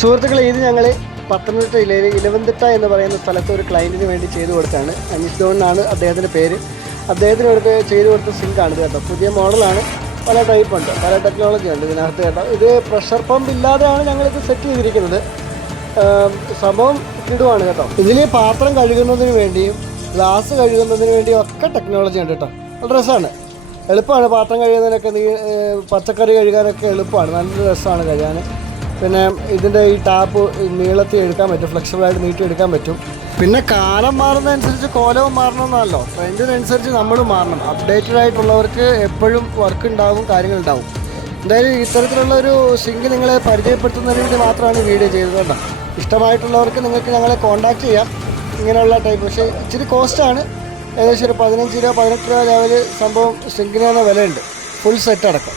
സുഹൃത്തുക്കളെ, ഇത് ഞങ്ങൾ പത്തനംതിട്ട ജില്ലയിൽ ഇലവന്തിട്ട എന്ന് പറയുന്ന സ്ഥലത്ത് ഒരു ക്ലയൻറ്റിന് വേണ്ടി ചെയ്തു കൊടുത്താണ്. അനീഷ് ജോൺ എന്നാണ് അദ്ദേഹത്തിൻ്റെ പേര്. അദ്ദേഹത്തിന് ചെയ്തു കൊടുത്ത സിങ്കാണ് ഇത് കേട്ടോ. പുതിയ മോഡലാണ്, പല ടൈപ്പ് ഉണ്ട്, പല ടെക്നോളജി ഉണ്ട് ഇതിനകത്ത് കേട്ടോ. ഇത് പ്രഷർ പമ്പ് ഇല്ലാതെയാണ് ഞങ്ങളിത് സെറ്റ് ചെയ്തിരിക്കുന്നത്. സംഭവം കിടുവാണ് കേട്ടോ. ഇതിൽ പാത്രം കഴുകുന്നതിന് വേണ്ടിയും ഗ്ലാസ് കഴുകുന്നതിന് വേണ്ടിയും ഒക്കെ ടെക്നോളജി ഉണ്ട് കേട്ടോ. നല്ല രസമാണ്, എളുപ്പമാണ്. പാത്രം കഴുകുന്നതിനൊക്കെ പച്ചക്കറി കഴുകാനൊക്കെ എളുപ്പമാണ്, നല്ല രസമാണ് കഴുകാൻ. പിന്നെ ഇതിൻ്റെ ഈ ടാപ്പ് നീളത്തിൽ എടുക്കാൻ പറ്റും, ഫ്ലെക്സിബിളായിട്ട് നീട്ടി എടുക്കാൻ പറ്റും. പിന്നെ കാലം മാറുന്നതനുസരിച്ച് കോലവും മാറണമെന്നല്ലോ, ട്രെൻഡിനനുസരിച്ച് നമ്മൾ മാറണം. അപ്ഡേറ്റഡ് ആയിട്ടുള്ളവർക്ക് എപ്പോഴും വർക്ക് ഉണ്ടാവും, കാര്യങ്ങളുണ്ടാവും. എന്തായാലും ഇത്തരത്തിലുള്ളൊരു സിങ്ക് നിങ്ങളെ പരിചയപ്പെടുത്തുന്നതിന് വേണ്ടി മാത്രമാണ് വീഡിയോ ചെയ്തത് കേട്ടോ. ഇഷ്ടമായിട്ടുള്ളവർക്ക് നിങ്ങൾക്ക് ഞങ്ങളെ കോൺടാക്റ്റ് ചെയ്യാം. ഇങ്ങനെയുള്ള ടൈപ്പ്, പക്ഷേ ഇച്ചിരി കോസ്റ്റാണ്. ഏകദേശം ഒരു 15 രൂപ 18 രൂപ ലെവൽ സംഭവം സിങ്കിന് തന്നെ വിലയുണ്ട്, ഫുൾ സെറ്റ് അടക്കം.